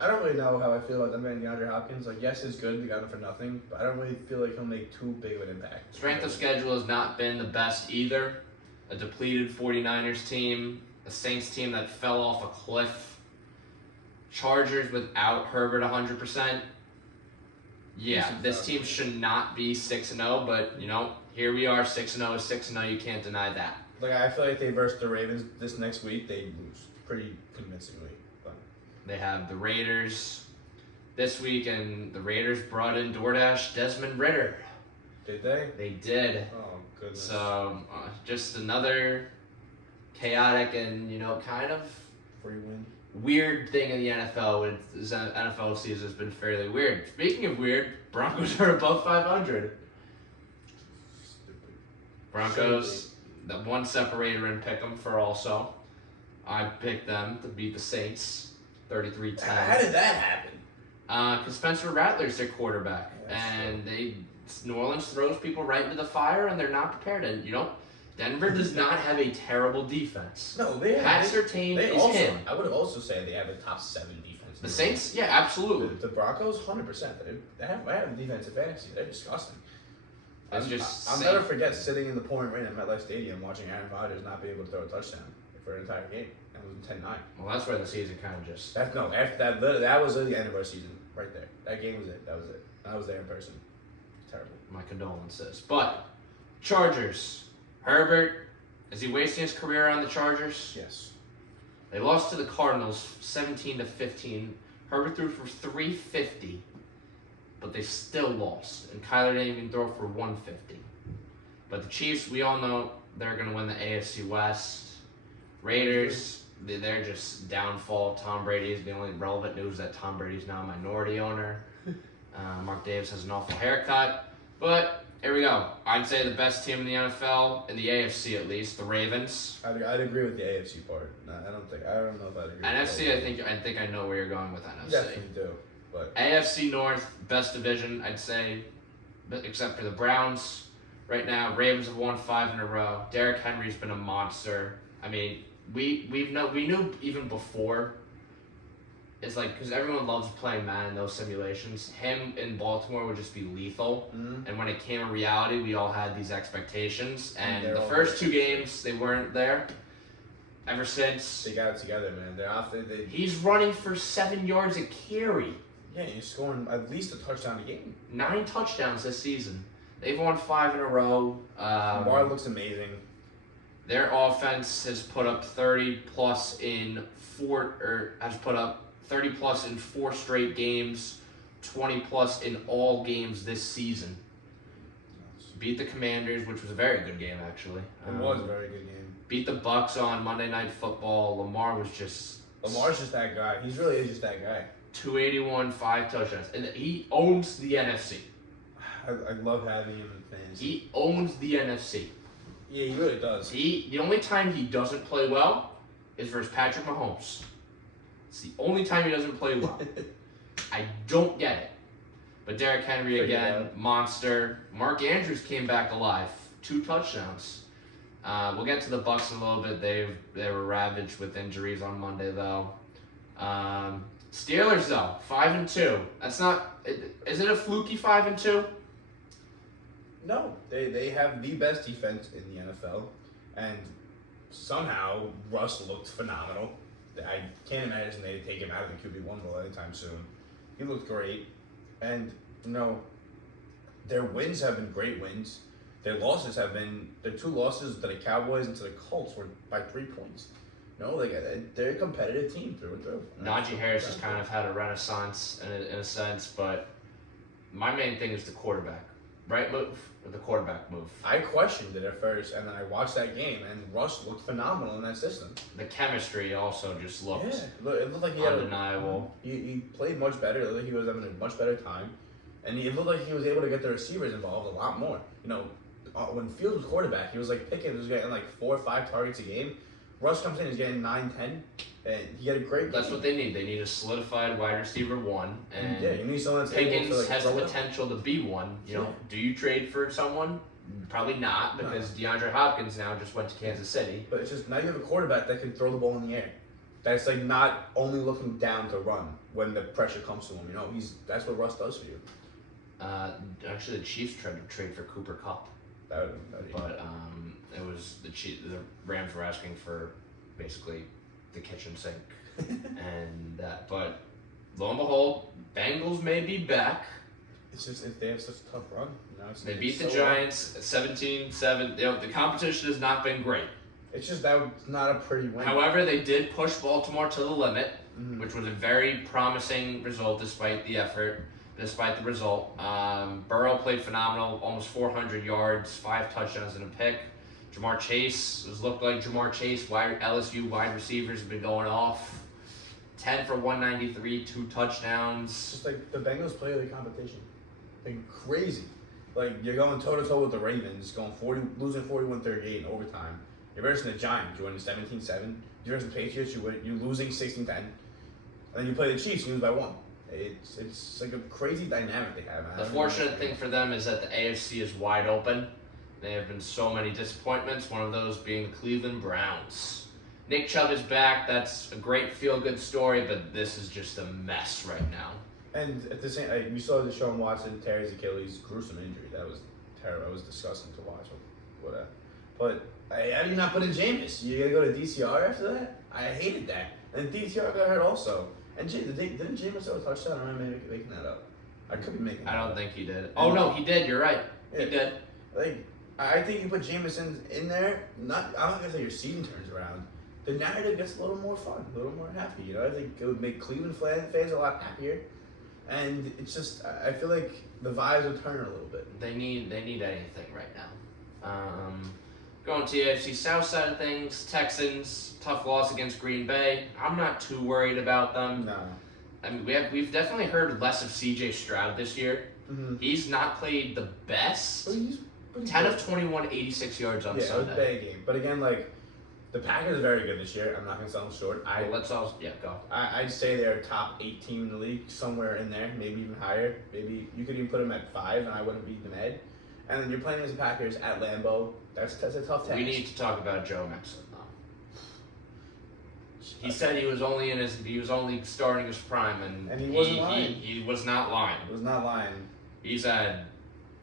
I don't really know how I feel about them getting DeAndre Hopkins. Like, yes, it's good. They got him for nothing. But I don't really feel like he'll make too big of an impact. Strength of schedule has not been the best either. A depleted 49ers team. A Saints team that fell off a cliff. Chargers without Herbert 100%. Yeah, this team should not be 6-0. But, here we are. 6-0 is 6-0. You can't deny that. Like, I feel like they versus the Ravens this next week. They lose pretty convincingly. They have the Raiders this week, and the Raiders brought in DoorDash Desmond Ridder. Did they? They did. Oh, goodness. So, just another chaotic and, kind of free win. Weird thing in the NFL. This NFL season has been fairly weird. Speaking of weird, Broncos are above 500. Stupid. Broncos, the one separator in Pick'em for also. I picked them to beat the Saints. 33-10. How did that happen? Because Spencer Rattler's their quarterback, and New Orleans throws people right into the fire, and they're not prepared. And Denver does not have a terrible defense. No, they have. Pat Surtain is him. I would also say they have a top 7 defense. The Saints, yeah, absolutely. The Broncos, 100%. They have a defensive fantasy. They're disgusting. I'll never forget sitting in the pouring rain at MetLife Stadium watching Aaron Rodgers not be able to throw a touchdown for an entire game. That was 10-9. Well, that's where the season kind of just... That was the end of our season right there. That game was it. That was it. I was there in person. Terrible. My condolences. But, Chargers. Herbert, is he wasting his career on the Chargers? Yes. They lost to the Cardinals 17-15. Herbert threw for 350, but they still lost. And Kyler didn't even throw for 150. But the Chiefs, we all know they're going to win the AFC West. Raiders, they're just downfall. Tom Brady is the only relevant news that Tom Brady's now a minority owner. Mark Davis has an awful haircut. But here we go. I'd say the best team in the NFL, in the AFC at least, the Ravens. I'd agree with the AFC part. No, I don't know if I'd agree. NFC, I think I know where you're going with NFC. Definitely do. But AFC North, best division, I'd say, except for the Browns. Right now, Ravens have won 5 in a row. Derrick Henry's been a monster. I mean, we knew even before. It's like, because everyone loves playing man in those simulations. Him in Baltimore would just be lethal. Mm-hmm. And when it came in reality, we all had these expectations. And the first 2 games, they weren't there. Ever since they got it together, man. They're off. He's running for 7 yards a carry. Yeah, he's scoring at least a touchdown a game. 9 touchdowns this season. They've won 5 in a row. Lamar looks amazing. Their offense has put up 30 plus in 4 straight games, 20 plus in all games this season. Beat the Commanders, which was a very good game actually. It was a very good game. Beat the Bucks on Monday Night Football. Lamar's just that guy. He really is just that guy. 281, 5 touchdowns, and he owns the NFC. I love having him in fantasy. He owns the NFC. Yeah, he really does. The only time he doesn't play well is versus Patrick Mahomes. It's the only time he doesn't play well. I don't get it. But Derrick Henry again, monster. Mark Andrews came back alive. 2 touchdowns. We'll get to the Bucks in a little bit. They were ravaged with injuries on Monday though. Steelers though, 5-2. That's not. Is it a fluky 5-2? No, they have the best defense in the NFL, and somehow Russ looked phenomenal. I can't imagine they'd take him out of the QB1 role anytime soon. He looked great, and their wins have been great wins. Their 2 losses to the Cowboys and to the Colts were by 3 points. They're a competitive team through and through. Najee Harris has kind of had a renaissance in a sense, but my main thing is the quarterback. Right move or the quarterback move? I questioned it at first, and then I watched that game, and Russ looked phenomenal in that system. The chemistry also just looked it looked like he undeniable. He played much better. It looked like he was having a much better time, and it looked like he was able to get the receivers involved a lot more. When Fields was quarterback, he was like Pickens was getting like 4 or 5 targets a game. Russ comes in, he's getting 9, 10, and he had a great game. That's what they need. They need a solidified wide receiver 1. And you need someone that's Pickens has the potential to be one. Do you trade for someone? Probably not, because DeAndre Hopkins now just went to Kansas City. But it's just now you have a quarterback that can throw the ball in the air. That's like not only looking down to run when the pressure comes to him. That's what Russ does for you. Actually, the Chiefs tried to trade for Cooper Kupp. It was the Rams were asking for basically the kitchen sink, but lo and behold, Bengals may be back. It's just if they have such a tough run. They beat the Giants 17-7. The competition has not been great. It's just that was not a pretty win. However, they did push Baltimore to the limit, which was a very promising result despite the effort. Despite the result, Burrow played phenomenal, almost 400 yards, 5 touchdowns and a pick. Jamar Chase looked like Jamar Chase. LSU wide receivers have been going off. 10 for 193, 2 touchdowns. Just like the Bengals play the competition. Crazy. Like you're going toe to toe with the Ravens, losing 41-38 in overtime. You're versing the Giants, you win 17-7. You're versing the Patriots, you're losing 16-10. And then you play the Chiefs, you lose by 1. It's like a crazy dynamic they have. The fortunate thing for them is that the AFC is wide open. There have been so many disappointments, one of those being the Cleveland Browns. Nick Chubb is back. That's a great feel-good story, but this is just a mess right now. And at the same we saw Deshaun Watson tear his Achilles, gruesome injury. That was terrible. It was disgusting to watch. But how do you not put in Jameis? You gotta go to DCR after that? I hated that. And DCR got hurt also. And didn't Jameis have a touchdown? Or am I making that up? I could be making that up. I don't think he did. Oh, no, he did. You're right. He did. I think you put Jameis in there. I don't think your season turns around. the narrative gets a little more fun, a little more happy. You know, I think it would make Cleveland fans a lot happier. And it's just, I feel like the vibes would turn a little bit. They need anything right now. Going to the AFC South side of things, Texans, tough loss against Green Bay. I'm not too worried about them. No. I mean, we've definitely heard less of C.J. Stroud this year. Mm-hmm. He's not played the best. But he's 10 of 21, 86 yards on Sunday. Yeah, it was a Sunday. bad game. But again, like, the Packers are very good this year. I'm not going to sell them short. Go. I'd say they're a top 8 team in the league, somewhere in there, maybe even higher. Maybe you could even put them at 5, and I wouldn't beat them mad. And then you're playing as the Packers at Lambeau. That's a tough task. We need to talk about Joe Mixon though. He said he was only starting his prime, and he wasn't lying. He was not lying. He was not lying. He's had,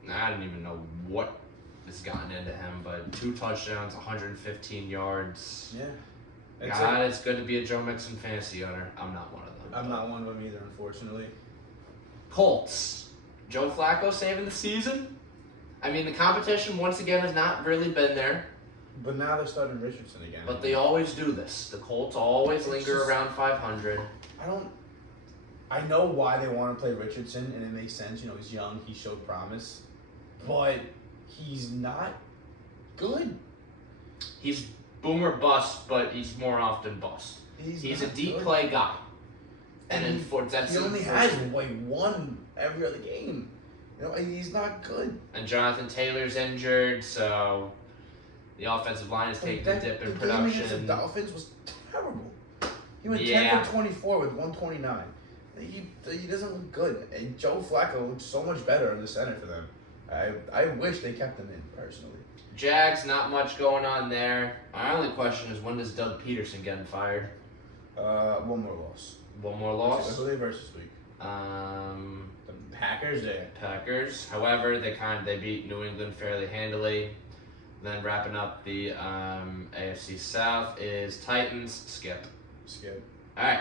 I don't even know what has gotten into him, but 2 touchdowns, 115 yards. Yeah. It's good to be a Joe Mixon fantasy owner. I'm not one of them. I'm not one of them either, unfortunately. Colts. Joe Flacco saving the season? I mean, the competition, once again, has not really been there. But now they're starting Richardson again. But they always do this. The Colts always linger around 500. I know why they want to play Richardson, and it makes sense. You know, he's young, he showed promise. But he's not good. He's boomer bust, but he's more often bust. He's a deep good. play guy. And he only has like one every other game. You know, he's not good. And Jonathan Taylor's injured, so the offensive line is taking a dip in the production. Game against the Dolphins was terrible. He went 10 for 24 with 129. He doesn't look good. And Joe Flacco looks so much better in the center for them. I wish they kept him in, personally. Jags, not much going on there. My only question is, when does Doug Peterson get fired? One more loss. One more loss? Who are they versus this week? The Packers. Packers. However, they beat New England fairly handily. Then wrapping up the AFC South is Titans. Skip. All right.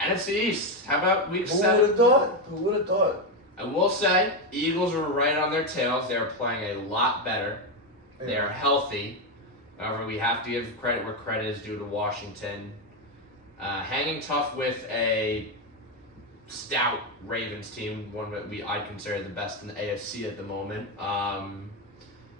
NFC East. How about week 7? Who would have thought? I will say, Eagles are right on their tails. They are playing a lot better. Yeah. They are healthy. However, we have to give credit where credit is due to Washington. Hanging tough with a stout Ravens team, one that I'd consider the best in the AFC at the moment.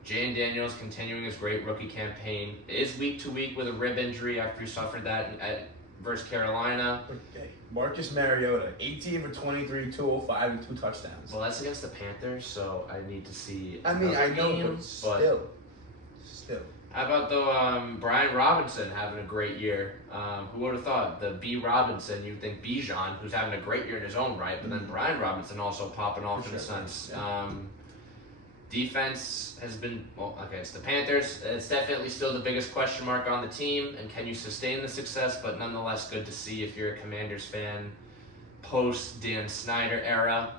Jane Daniels continuing his great rookie campaign. Is week to week with a rib injury after he suffered that versus Carolina. Okay. Marcus Mariota, 18 for 23, 205, and 2 touchdowns. Well, that's against the Panthers, so I need to see. I mean, I know, game, but still. How about the Brian Robinson having a great year? Who would have thought? The B. Robinson, you'd think Bijan, who's having a great year in his own right, but then Brian Robinson also popping off in a sense. Yeah. Defense has been, it's the Panthers. It's definitely still the biggest question mark on the team, and can you sustain the success? But nonetheless, good to see if you're a Commanders fan. Post Dan Snyder era.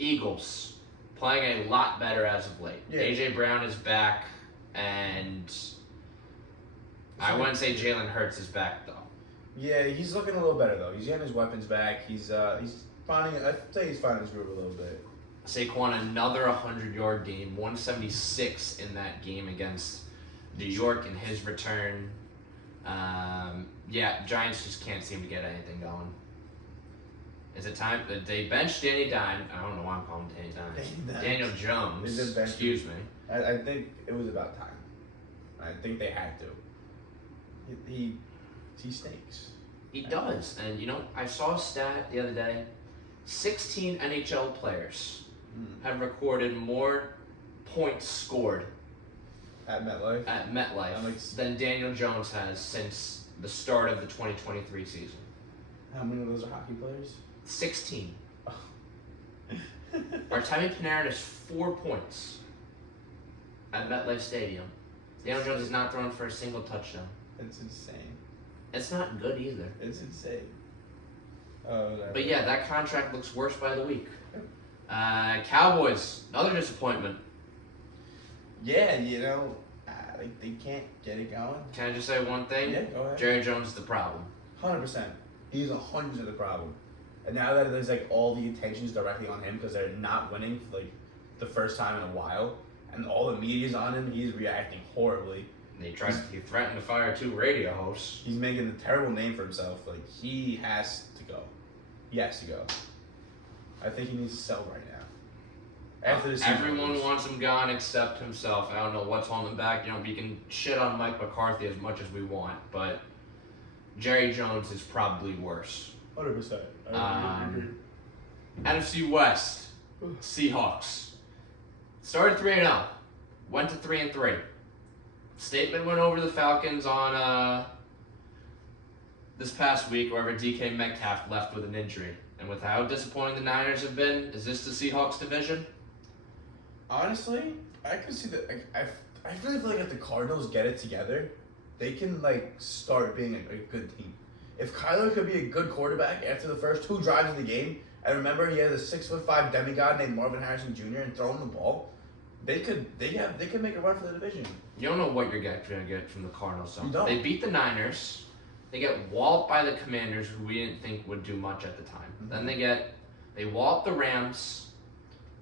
Eagles, playing a lot better as of late. Yeah. A.J. Brown is back, and I wouldn't say Jalen Hurts is back, though. Yeah, he's looking a little better, though. He's getting his weapons back. He's finding, I'd say he's finding his groove a little bit. Saquon, another 100-yard game, 176 in that game against New York in his return. Giants just can't seem to get anything going. Is it time? They benched Danny Dimes. I don't know why I'm calling him Danny Dimes. Daniel Jones. Excuse me. I think it was about time. I think they had to. He stinks. He does. And, I saw a stat the other day. 16 NHL players have recorded more points scored At MetLife than Daniel Jones has since the start of the 2023 season. How many of those are hockey players? 16. Artemi Panarin has 4 points at MetLife Stadium. Daniel Jones has not thrown for a single touchdown. It's insane. It's not good either. It's insane. But yeah, that contract looks worse by the week. Cowboys, another disappointment. Yeah, they can't get it going. Can I just say one thing? Yeah, go ahead. Jerry Jones is the problem. 100%. He's 100% the problem. And now that there's all the attention's directly on him because they're not winning the first time in a while, and all the media's on him, he's reacting horribly. He threatened to fire 2 radio hosts. He's making a terrible name for himself. Like, he has to go. He has to go. I think he needs to sell right now. After this season, Everyone wants him gone except himself. I don't know what's holding him back. We can shit on Mike McCarthy as much as we want, but Jerry Jones is probably worse. 100%. NFC West, Seahawks. Started 3-0, went to 3-3. Statement went over the Falcons on this past week, wherever DK Metcalf left with an injury. And with how disappointing the Niners have been, is this the Seahawks division? Honestly, I can see that. I really feel like if the Cardinals get it together, they can start being a good team. If Kyler could be a good quarterback after the first 2 drives of the game, and remember he had a 6'5" demigod named Marvin Harrison Jr. and throw him the ball, they could make a run for the division. You don't know what you're going to get from the Cardinals. You don't. They beat the Niners. They get walloped by the Commanders, who we didn't think would do much at the time. Mm-hmm. Then they wallop the Rams,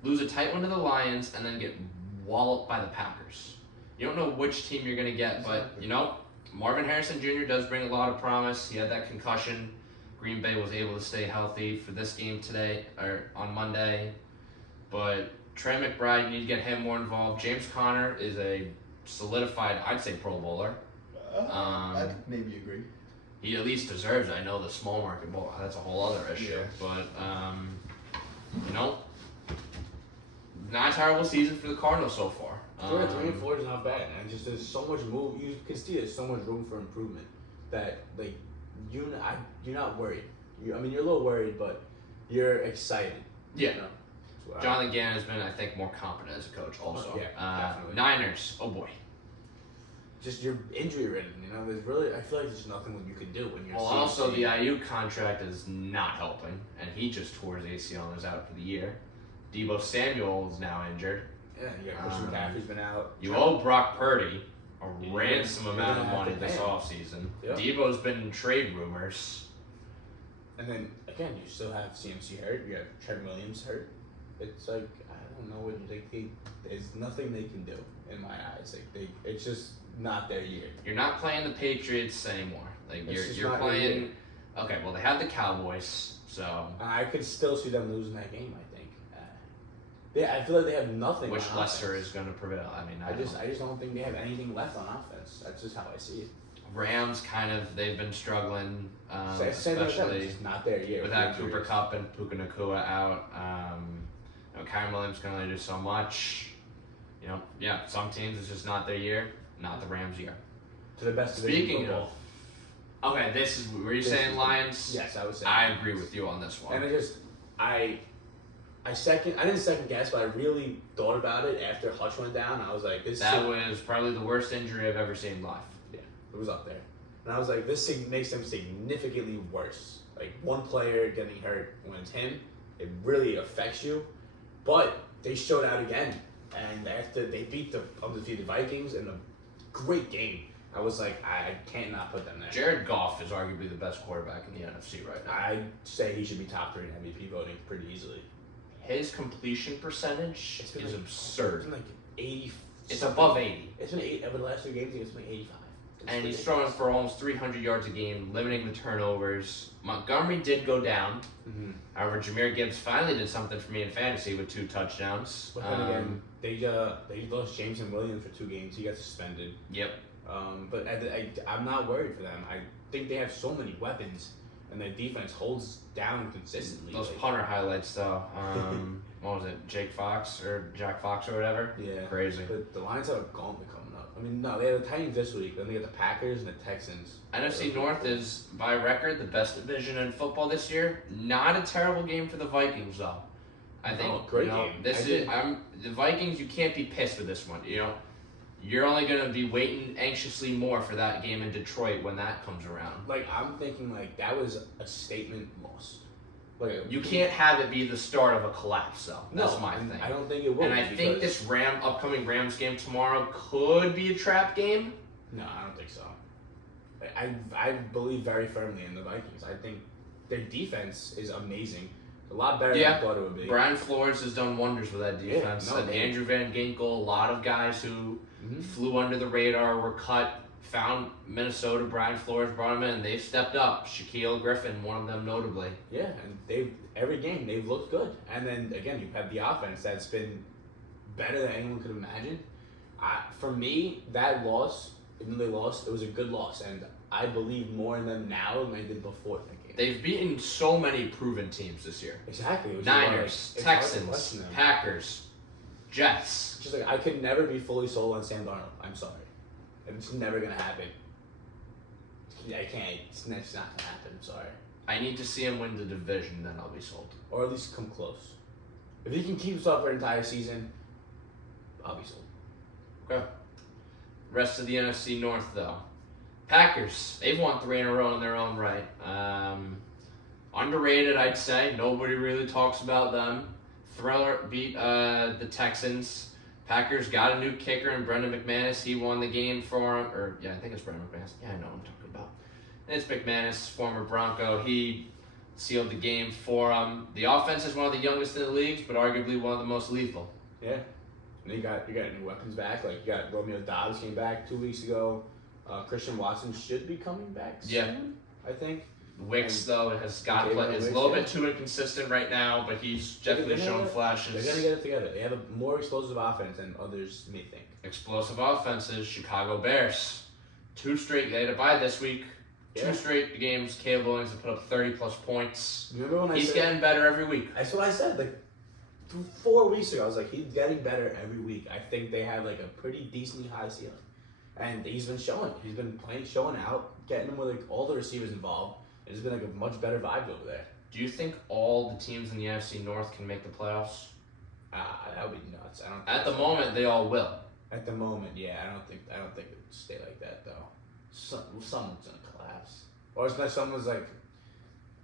lose a tight one to the Lions, and then get walloped by the Packers. You don't know which team you're going to get, but Marvin Harrison Jr. does bring a lot of promise. He had that concussion. Green Bay was able to stay healthy for this game today, or on Monday. But Trey McBride, you need to get him more involved. James Conner is a solidified, I'd say, Pro Bowler. I'd maybe agree. He at least deserves it. I know the small market bowl, that's a whole other issue. Yeah. But, not a terrible season for the Cardinals so far. 3-4 is not bad, and just there's so much move. You can see there's so much room for improvement that you're not worried. You're a little worried, but you're excited. Yeah. Jonathan Gannon has been, I think, more competent as a coach also. Definitely. Niners, oh boy. Just you're injury ridden, There's really, I feel like there's nothing you can do when you're. Well, also the Ayuk contract is not helping, and he just tore his ACL and is out for the year. Deebo Samuel is now injured. Yeah, you got Christian McCaffrey's been out. You owe Brock Purdy a ransom amount of money this offseason. Yep. Deebo's been in trade rumors. And then again, you still have CMC hurt. You have Trent Williams hurt. It's I don't know what there's nothing they can do in my eyes. It's just not their year. You're not playing the Patriots anymore. You're playing. Okay, well they have the Cowboys, so I could still see them losing that game. I think. I feel like they have nothing. Which on lesser offense. is going to prevail? I just don't think they have anything left on offense. That's just how I see it. Rams they've been struggling, especially it's not their year. Without Cooper Kupp and Puka Nacua out. Kyron Williams can only do so much. Some teams it's just not their year, not the Rams' year. To the best. Speaking of, okay, were you saying Lions? Yes, I was saying. I agree with you on this one. And I didn't second guess, but I really thought about it after Hutch went down. I was like, That was probably the worst injury I've ever seen live. Yeah, it was up there. And I was like, this makes them significantly worse. One player getting hurt when it's him, it really affects you. But they showed out again, and after they beat the undefeated Vikings in a great game, I was like, I can't not put them there. Jared Goff is arguably the best quarterback in the NFC right now. I'd say he should be top 3 in MVP voting pretty easily. His completion percentage is absurd. It's been 80. It's above 80. It's been 8 over the last 2 games. It's been 85. And he's throwing for almost 300 yards a game, limiting the turnovers. Montgomery did go down. Mm-hmm. However, Jahmyr Gibbs finally did something for me in fantasy with 2 touchdowns. But then again, they lost Jameson Williams for 2 games. He got suspended. Yep. But I'm not worried for them. I think they have so many weapons, and their defense holds down consistently. Those punter highlights, though. What was it, Jack Fox or whatever? Yeah. Crazy. But the Lions have a gauntlet coming up. No, they have the Titans this week. Then they get the Packers and the Texans. NFC North is, by record, the best division in football this year. Not a terrible game for the Vikings, though. I think great game. The Vikings. You can't be pissed with this one. You're only going to be waiting anxiously more for that game in Detroit when that comes around. I'm thinking that was a statement loss. You can't have it be the start of a collapse, though. That's my thing. I don't think it will. And I think this upcoming Rams game tomorrow could be a trap game. No, I don't think so. I believe very firmly in the Vikings. I think their defense is amazing. A lot better than I thought it would be. Brian Flores has done wonders with that defense. And Andrew Van Ginkel, a lot of guys who flew under the radar, were cut, found Minnesota, Brian Flores brought them in, and they've stepped up. Shaquille Griffin, one of them notably. Yeah, and every game they've looked good. And then again, you have the offense that's been better than anyone could imagine. For me, that loss, even though they lost, it was a good loss, and I believe more in them now than I did before that game. They've beaten so many proven teams this year. Exactly. Niners, Texans, Packers, Jets. Just like I could never be fully sold on Sam Darnold. I'm sorry. It's never gonna happen. I can't. It's not gonna happen. I'm sorry. I need to see him win the division, then I'll be sold. Or at least come close. If he can keep us up for an entire season, I'll be sold. Okay. Rest of the NFC North, though. Packers. They've won 3 in a row in their own right. Underrated, I'd say. Nobody really talks about them. Thriller beat the Texans. Packers got a new kicker in Brendan McManus. He won the game for him. I think it's Brendan McManus. Yeah, I know what I'm talking about. And it's McManus, former Bronco. He sealed the game for him. The offense is one of the youngest in the leagues, but arguably one of the most lethal. Yeah. And you got new weapons back. Like, you got Romeo Dobbs came back 2 weeks ago. Christian Watson should be coming back soon, I think. Wicks, though, has got to play. Is a little bit too inconsistent right now, but he's definitely shown flashes. They're going to get it together. They have a more explosive offense than others may think. Explosive offenses, Chicago Bears. 2 straight, they had a bye this week. 2 straight games, Caleb Williams have put up 30-plus points. Remember when he's getting better every week. That's what I said. Like, 4 weeks ago, I was like, he's getting better every week. I think they have, like, a pretty decently high ceiling. And he's been showing. He's been showing out, getting them with, like, all the receivers involved. It's been like a much better vibe over there. Do you think all the teams in the NFC North can make the playoffs? That would be nuts. I don't. At the moment, they all will. At the moment, yeah. I don't think it would stay like that though. Someone's gonna collapse, or it's not. Someone's like,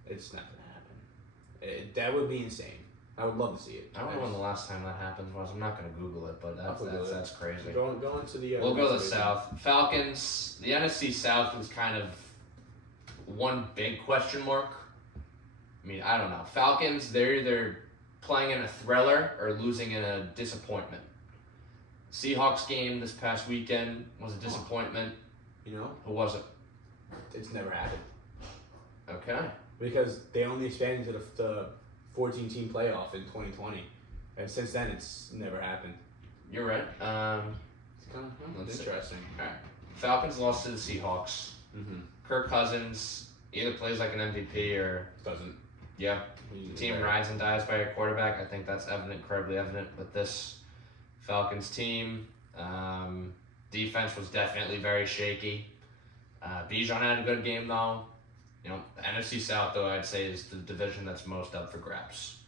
it's not gonna happen. That would be insane. I would love to see it. I don't know when the last time that happened was. I'm not gonna Google it, but that's crazy. Going to the. We'll go to the South. Falcons. The NFC South was kind of one big question mark. I mean, I don't know. Falcons, they're either playing in a thriller or losing in a disappointment. Seahawks game this past weekend was a disappointment. You know? Who was it? It's never happened. Okay. Because they only expanded to the 14-team playoff in 2020. And since then, it's never happened. You're right. It's kind of interesting. All right. Falcons lost to the Seahawks. Mm-hmm. Kirk Cousins either plays like an MVP or doesn't. Yeah. The team rides and dies by your quarterback. I think that's incredibly evident with this Falcons team. Defense was definitely very shaky. Bijan had a good game though. You know, the NFC South though I'd say is the division that's most up for grabs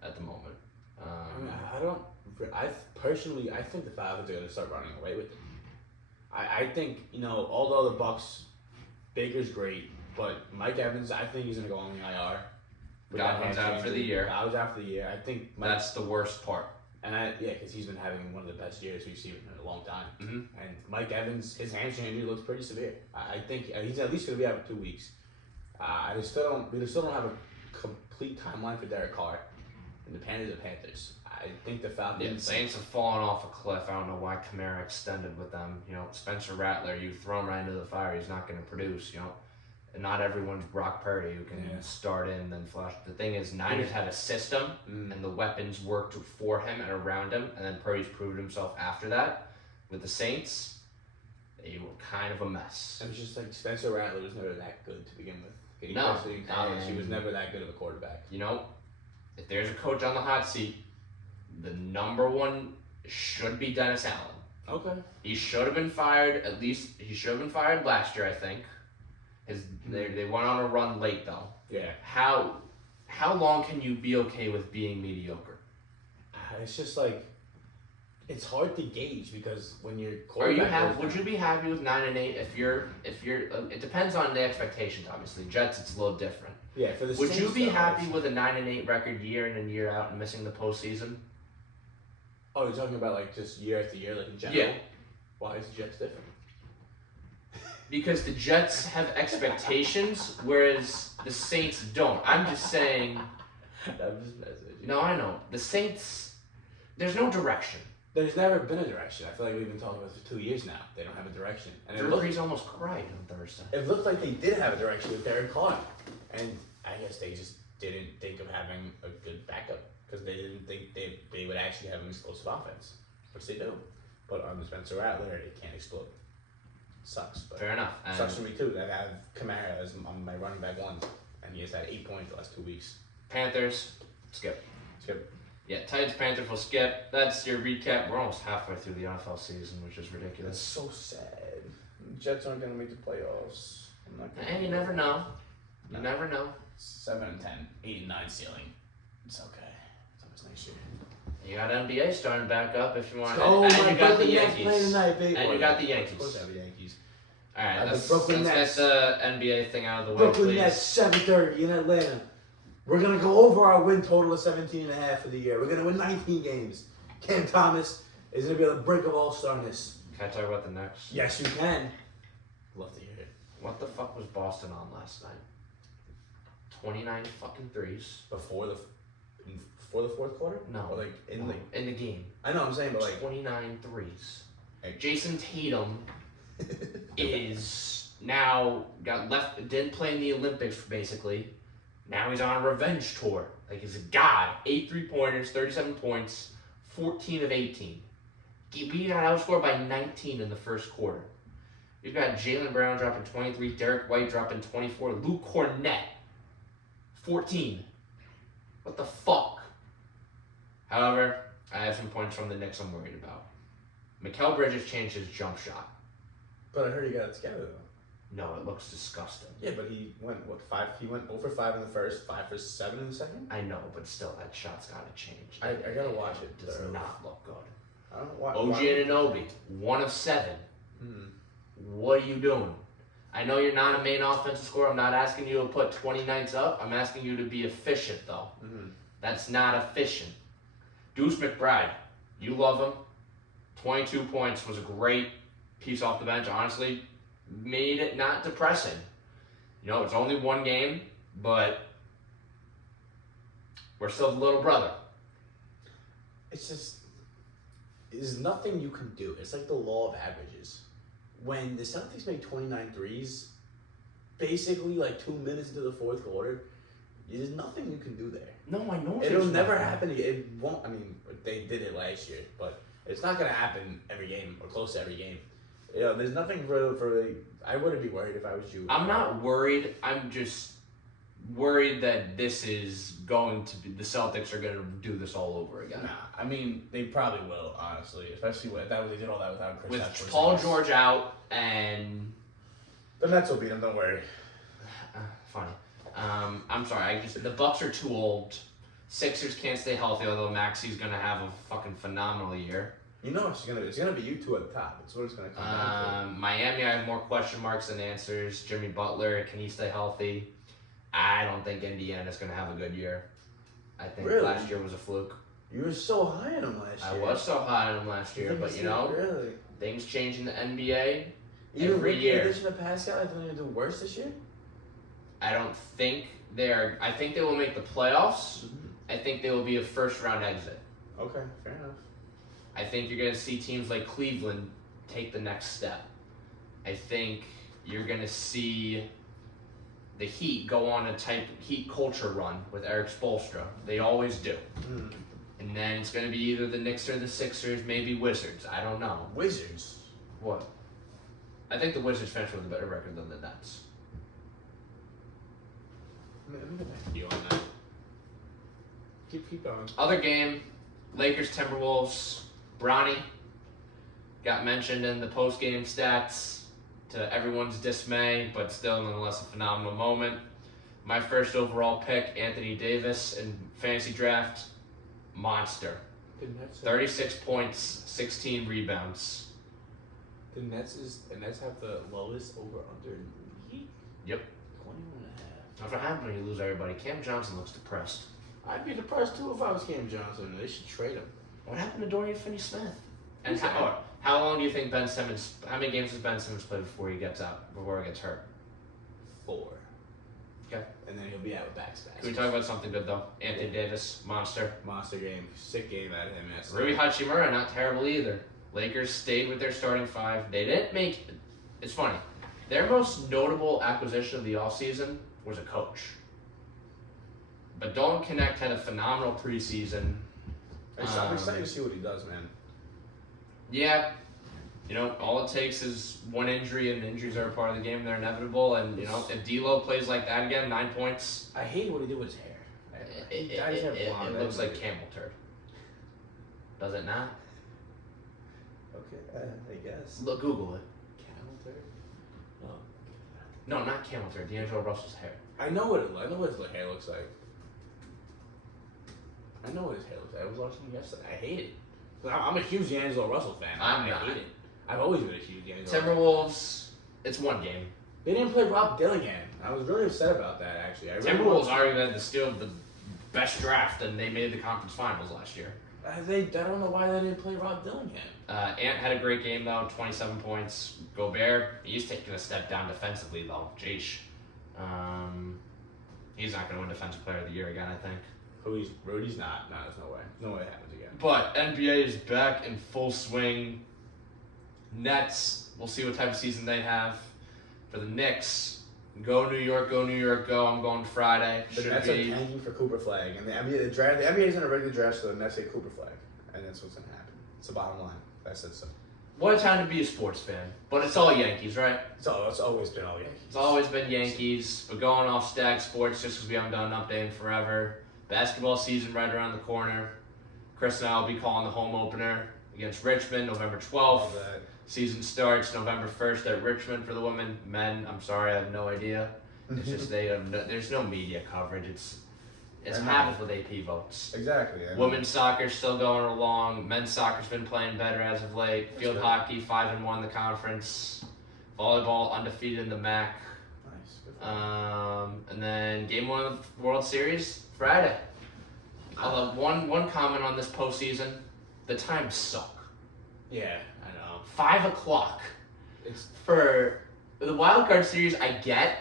at the moment. I think the Falcons are going to start running away with it. I think, although the Bucs, Baker's great, but Mike Evans, I think he's going to go on the IR. Godwin's out for the year. Godwin's out for the year. I think that's the worst part. And because he's been having one of the best years we've seen in a long time. Mm-hmm. And Mike Evans, his hamstring injury looks pretty severe. I think he's at least going to be out for 2 weeks. We still don't have a complete timeline for Derek Carr and the Panthers. I think the Falcons. Yeah, Saints have fallen off a cliff. I don't know why Kamara extended with them. Spencer Rattler, you throw him right into the fire, he's not going to produce. And not everyone's Brock Purdy who can start in and then flash. The thing is, Niners had a system and the weapons worked for him and around him, and then Purdy's proved himself after that. With the Saints, they were kind of a mess. It was just like Spencer Rattler was never that good to begin with. In college, he was never that good of a quarterback. If there's a coach on the hot seat, the number one should be Dennis Allen. Okay. He should have been fired. At least he should have been fired last year, I think. They went on a run late though. Yeah. How long can you be okay with being mediocre? It's just like it's hard to gauge because when you're quarterback. Would you be happy with 9-8 if you're? It depends on the expectations. Obviously, Jets it's a little different. Yeah. For the would Saints, you be happy with a 9-8 record year in and year out and missing the postseason? Oh, you're talking about like just year after year, like in general. Yeah. Why is the Jets different? Because the Jets have expectations, whereas the Saints don't. I'm just saying. I'm just messing with you. No, I know. The Saints, there's no direction. There's never been a direction. I feel like we've been talking about it for 2 years now. They don't have a direction. And Drew Brees almost cried on Thursday. It looked like they did have a direction with Derek Carr. And I guess they just didn't think of having a good backup because they didn't think they would actually have an explosive offense, which they do. But on the Spencer Rattler, it can't explode. Sucks. But Fair enough. sucks for me too. I have Kamara as on my running back one, and he has had 8 points the last 2 weeks. Panthers, skip. Skip. Yeah, Titans, Panthers will skip. That's your recap. We're almost halfway through the NFL season, which is That's ridiculous. so sad. Jets aren't gonna make the playoffs. I'm not gonna And you never know. You never know. 7-10, 8-9 ceiling. It's okay. It's always next year. You got NBA starting back up if you want. Oh, and my you got the Brooklyn Nets playing Yankees. tonight, baby. And you got the Of Yankees. course, I have the Yankees. All right, the let's Brooklyn get Nets. the NBA thing out of the way, Brooklyn please. Nets 7:30 in Atlanta. We're gonna go over our win total of 17.5 for the year. We're gonna win 19 games. Cam Thomas is gonna be on the brink of all-starness. Can I talk about the Knicks? Yes, you can. Love to hear it. What the fuck was Boston on last night? 29 fucking threes. Before the fourth quarter? No. Or like in the. In the game. I know what I'm saying, but like 29 threes. Hey. Jason Tatum is now didn't play in the Olympics basically. Now he's on a revenge tour. Like he's a god. 8 3-pointers, 37 points, 14 of 18. We got outscored by 19 in the first quarter. You've got Jaylen Brown dropping 23, Derek White dropping 24, Luke Cornett 14. What the fuck? However, I have some points from the Knicks I'm worried about. Mikal Bridges changed his jump shot. But I heard he got it together though. No, it looks disgusting. Yeah, but he went 5? He went 0 for 5 in the first, 5 for 7 in the second. I know, but still, that shot's got to change. I gotta watch it. It does not look good. I don't know why. OG Anunoby, 1 of 7. Hmm. What are you doing? I know you're not a main offensive scorer. I'm not asking you to put 20 nights up. I'm asking you to be efficient, though. Mm-hmm. That's not efficient. Deuce McBride, you love him. 22 points was a great piece off the bench. Honestly, made it not depressing. You know, it's only one game, but we're still the little brother. It's just, there's nothing you can do. It's like the law of averages. When the Celtics make 29 threes, basically like 2 minutes into the fourth quarter, there's nothing you can do there. No, I know. It'll never happen. It won't. I mean, they did it last year, but it's not gonna happen every game or close to every game. You know, there's nothing for. I wouldn't be worried if I was you. I'm not worried. I'm just worried that this is going to be the Celtics are going to do this all over again. Nah, I mean they probably will, honestly. Especially with that, they did all that without Chris. With Paul George out and the Nets will beat them. Don't worry. funny. I'm sorry. The Bucks are too old. Sixers can't stay healthy, although Maxi's going to have a fucking phenomenal year. You know it's gonna be you two at the top. That's what it's gonna come down to. Miami, I have more question marks than answers. Jimmy Butler, can he stay healthy? I don't think Indiana's going to have a good year. I think Really? last year was a fluke. You were so high on them last I year. was so high on them last year, but you know, really. things change in the NBA Even every with year. the addition of Pascal, I think they're gonna do worse this year. I don't think they're. I think they will make the playoffs. I think they will be a first round exit. Okay, fair enough. I think you're going to see teams like Cleveland take the next step. I think you're going to see the Heat go on a type Heat culture run with Eric Spoelstra. They always do. Mm. And then it's going to be either the Knicks or the Sixers, maybe Wizards. I don't know. Wizards. What? I think the Wizards finished with a better record than the Nets. Let me get back to you on that. Keep going. Other game, Lakers Timberwolves. Bronny got mentioned in the post-game stats to everyone's dismay, but still nonetheless a phenomenal moment. My first overall pick, Anthony Davis, in fantasy draft, monster. The Nets. 36 points, 16 rebounds. The Nets have the lowest over/under in the league. Yep. 21.5. That's what happens when you lose everybody. Cam Johnson looks depressed. I'd be depressed too if I was Cam Johnson. They should trade him. What happened to Dorian Finney-Smith? And Who's how long do you think Ben Simmons? How many games does Ben Simmons play before he gets out? Before he gets hurt? 4. Okay. And then he'll be out with back spasms. Can we talk about something good, though? Anthony Davis, monster. Monster game. Sick game out of him yesterday. Rui Hachimura, not terrible either. Lakers stayed with their starting five. They didn't make... It's funny. Their most notable acquisition of the offseason was a coach. But Dalton Knecht had a phenomenal preseason. I'm excited to see what he does, man. Yeah. You know, all it takes is one injury, and injuries are a part of the game. They're inevitable. And, you know, if D'Lo plays like that again, 9 points. I hate what he did with his hair. It looks like camel turd. Does it not? Okay, I guess. Look, Google it. Camel turd? Oh. No, not camel turd. D'Angelo Russell's hair. I know what his hair looks like. I know what his hair looks like. I was watching him yesterday. I hate it. I'm a huge D'Angelo Russell fan. I'm I not. hate it. I've always been a huge D'Angelo Timberwolves, it's one game. They didn't play Rob Dillingham. I was really upset about that, actually. Timberwolves arguably had the best draft, and they made the conference finals last year. I don't know why they didn't play Rob Dillingham. Ant had a great game, though, 27 points. Gobert, he's taking a step down defensively, though. Jeesh. He's not going to win Defensive Player of the Year again, I think. Rudy's not. No, there's no way. No way it happens again. But NBA is back in full swing. Nets, we'll see what type of season they have. For the Knicks, go New York, go New York, go. I'm going Friday. The Nets are tanking for Cooper Flag, and the NBA is in a regular draft, so the Nets say Cooper Flag, and that's what's gonna happen. It's the bottom line. I said so. What a time to be a sports fan. But it's all Yankees, right? It's always been all Yankees. It's always been Yankees. But going off Stag Sports, just because we haven't done an update in forever. Basketball season right around the corner. Chris and I will be calling the home opener against Richmond, November 12th. Season starts November 1st at Richmond for the women. Men, I'm sorry, I have no idea. It's just there's no media coverage. It's happens with AP votes. Exactly. Yeah. Women's soccer's still going along. Men's soccer's been playing better as of late. Field hockey 5-1 in the conference. Volleyball undefeated in the MAC. Nice. And then game 1 of the World Series Friday. I'll have one comment on this postseason. The times suck. Yeah, I know. 5 o'clock. It's For the wild card series, I get,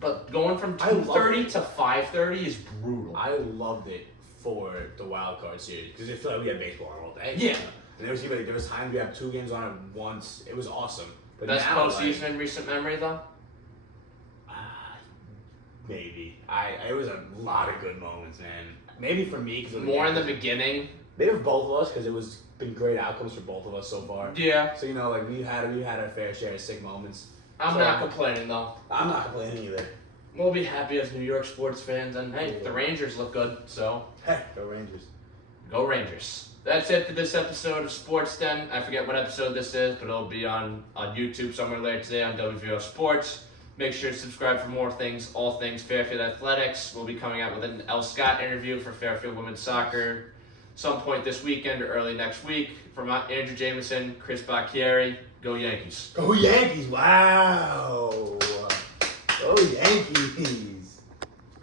but going from 2:30 to 5:30 is brutal. I loved it for the wild card series because it felt like we had baseball on all day. Yeah. And there was times we had 2 games on at once. It was awesome. But Best now, postseason in recent memory, though. Maybe. It was a lot of good moments, man. Maybe for me because More in the beginning. Maybe for both of us because it was been great outcomes for both of us so far. Yeah. So like we had our fair share of sick moments. I'm not complaining though. I'm not complaining either. We'll be happy as New York sports fans, and hey, the Rangers look good, so. Heck, go Rangers. Go Rangers. That's it for this episode of Sports Den. I forget what episode this is, but it'll be on YouTube somewhere later today on WVO Sports. Make sure to subscribe for more things, all things Fairfield Athletics. We'll be coming out with an L. Scott interview for Fairfield Women's Soccer some point this weekend or early next week. From Andrew Jameson, Chris Bacchieri, go Yankees. Go Yankees! Wow! Go Yankees!